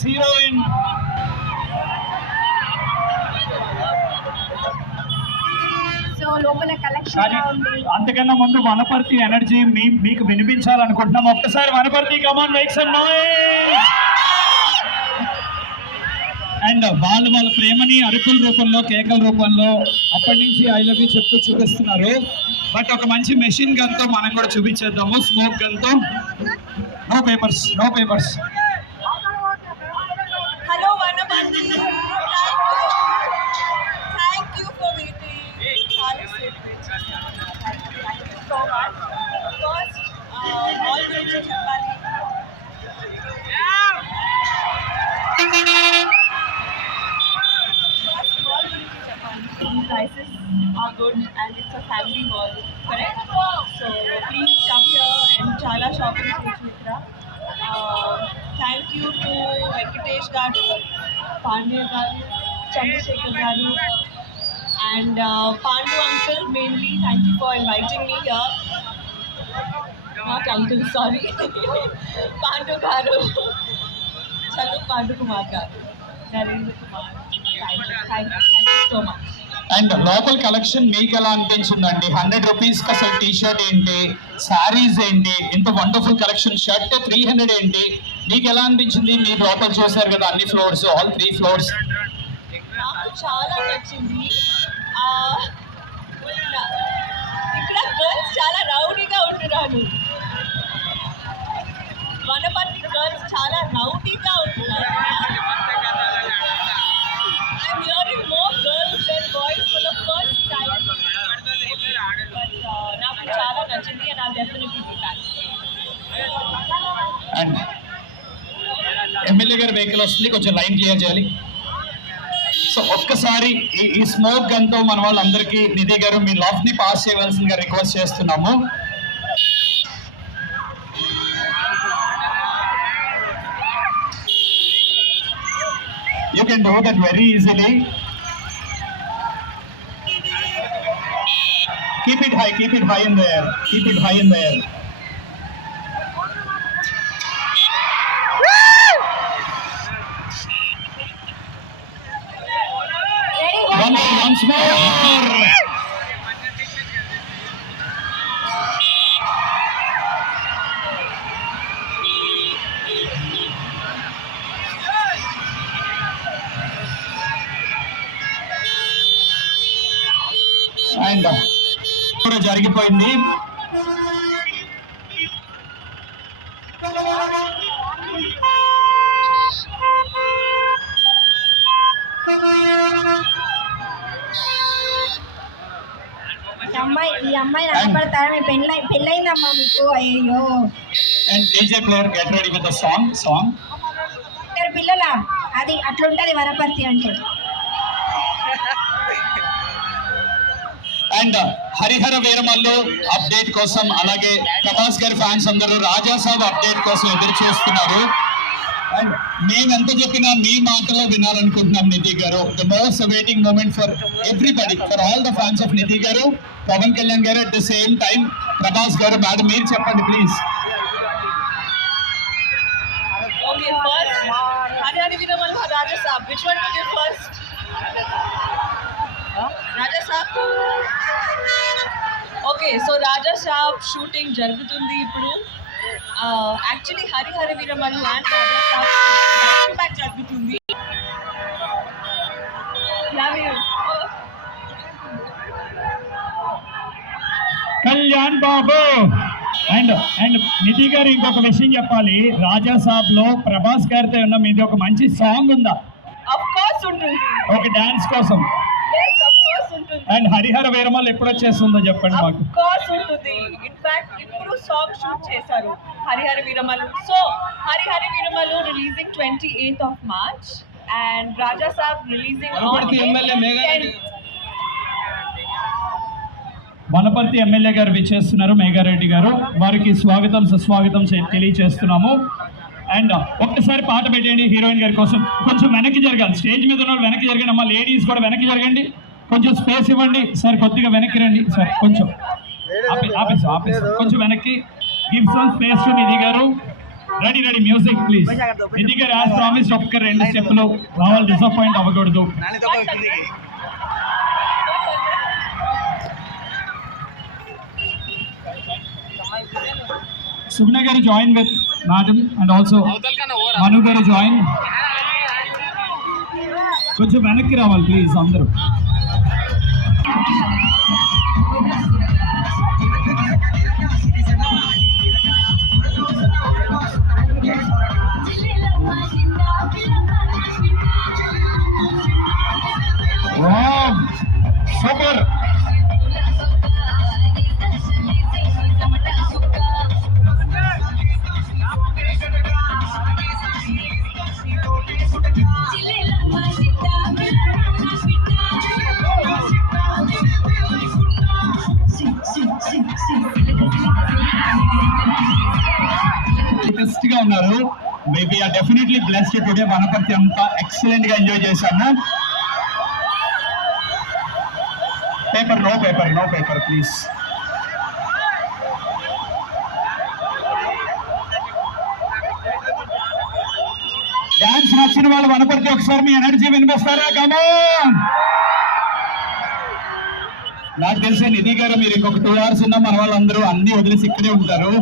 హీరోయిన్ లోపల కలెక్షన్ అంతకన్నా ముందు వనపర్తి ఎనర్జీ మీకు వినిపించాలనుకుంటున్నాం. ఒక్కసారి Wanaparthy come on make some noise. And వాళ్ళ ప్రేమని అరుకుల రూపంలో కేకల రూపంలో అప్పటి నుంచి ఐ లవ్ యూ చెప్తూ చూపిస్తున్నారు. బట్ ఒక మంచి మెషిన్ గన్ తో మనం కూడా చూపించేద్దాము. స్మోక్ గన్ తో. No papers, no papers. Hello Wanaparthy, thank you for waiting. చాలా సేపు వెయిట్ చేశాను. So much. ఫస్ట్ మాల్ గురించి చెప్పాలి. Prices are good and it's a family mall, correct? So please come here and chala shopping cheyachitra. Thank you to Venkatesh garu, Pandya garu, Chandrasekhar garu, and Pandu uncle mainly. Thank you for inviting me here. Not uncle, sorry. Pandu garu, Chalu Pandu Kumar garu, Narendra Kumar. Thank you so much. And local collection మీకు ఎలా అనిపించిందండి? 100 రూపీస్కి అసలు T shirt ఏంటి, శారీస్ ఏంటి, ఇంత wonderful collection. Shirt 300 ఏంటి, మీకు ఎలా అనిపించింది? మీరు లోపల చూసారు కదా అన్ని ఫ్లోర్స్, ఆల్ 3 ఫ్లోర్స్. నాకు చాలా నచ్చింది. ఇక్కడ గర్ల్స్ చాలా రౌడీగా ఉంటున్నారు. వనపర్తి గర్ల్స్ చాలా రౌడీగా ఉంటున్నారు. I'm hearing more girls than boys for the first time. But నాకు చాలా నచ్చింది and I'll definitely be back. And MLA గారి వెహికల్ వస్తుంది, కొంచెం లైన్ క్లియర్ చేయాలి. సో ఒక్కసారి ఈ స్మోక్ గన్తో మన వాళ్ళందరికీ నిధి గారు మీ లవ్ ని పాస్ చేయవలసిందిగా రిక్వెస్ట్ చేస్తున్నాము. You can do that very easily. Keep it high in the air. Keep it high in the air. Once more. And కూడా జరిగిపోయింది. ఈ అమ్మాయి నడపడతారా? మీ పెళ్ళైందమ్మా మీకు? అయ్యో. And DJ player get ready with the song. పిల్లల అది అట్లుంటది వనపర్తి అంటే. అండ్ హరిహర వీరమల్లు అప్డేట్ కోసం, అలాగే ప్రభాస్ గారి ఫ్యాన్స్ అందరూ రాజాసాబ్ అప్డేట్ కోసం ఎదురు చూస్తున్నారు. అండ్ మేము ఎంత చెప్పినా మీ మాటలో వినాలనుకుంటున్నాం నిధి గారు. The most awaiting moment for everybody, for all the fans of Nidhi గారు, పవన్ కళ్యాణ్ గారు, at the same time Prabhas గారు. మేడం మీరు చెప్పండి please. Okay, first Harihara Veeramallu or Rajasaab, which one to give first? Rajasaab. Okay, so Rajasaab shooting జరుగుతుంది ఇప్పుడు. Actually Harihara Veeramallu and Rajasaab back to back జరుగుతుంది. కళ్యాణ్ బాబు. అండ్ నిధి గారు ఇంకొక విషయం చెప్పాలి. రాజాసాబ్ లో ప్రభాస్ గారితో ఉన్న మీది ఒక మంచి సాంగ్ ఉందా? ఆఫ్ కోర్స్ ఉంటుంది, ఒక డాన్స్ కోసం. అండ్ హరిహర వీరమల్లు ఎప్పుడు వచ్చేస్తుందో చెప్పండి మాకు. ఆఫ్ కోర్స్ ఉంటుంది. ఇన్ఫాక్ట్ ఇప్పుడు సాంగ్ షూట్ చేశారు Harihara Veeramallu. So Harihara Veeramallu releasing 28th of March and Raja Saab releasing Wanaparthy MLA గారు విచ్చేస్తున్నారు, మేఘారెడ్డి గారు. వారికి స్వాగతం సుస్వాగతం తెలియచేస్తున్నాము. అండ్ ఒక్కసారి పాట పెట్టండి హీరోయిన్ గారి కోసం. కొంచెం వెనక్కి జరగాలి, స్టేజ్ మీద ఉన్న వెనక్కి జరగండి అమ్మా. లేడీస్ కూడా వెనక్కి జరగండి, కొంచెం స్పేస్ ఇవ్వండి సార్. కొద్దిగా వెనక్కి రండి సార్, కొంచెం ఆపేసి కొంచెం వెనక్కి. గివ్ సమ్ స్పేస్ టు నిధి గారు. Ready music please. నిధి గారు యాజ్ ప్రామిస్ ఒక్క 2 స్టెప్లు రావాలి, డిసప్పాయింట్ అవ్వకూడదు. సుగుణ గారు join with madam and also Manu గారు జాయిన్. కొంచెం వెనక్కి రావాలి ప్లీజ్ అందరూ. సూపర్. లేటెస్ట్ గా ఉన్నారు. Maybe or definitely blessed today. Wanaparthy అంతా ఎక్సలెంట్ గా ఎంజాయ్ చేశాను. No paper please. డాన్స్ నచ్చిన వాళ్ళు వనపర్తి ఒకసారి మీ ఎనర్జీ వినిపిస్తారా? కమాన్. నాకు తెలిసే నిధి గారు మీరు ఇంకొక 2 hours ఉన్నా మన వాళ్ళందరూ అన్ని వదిలేసి ఇక్కడే ఉంటారు.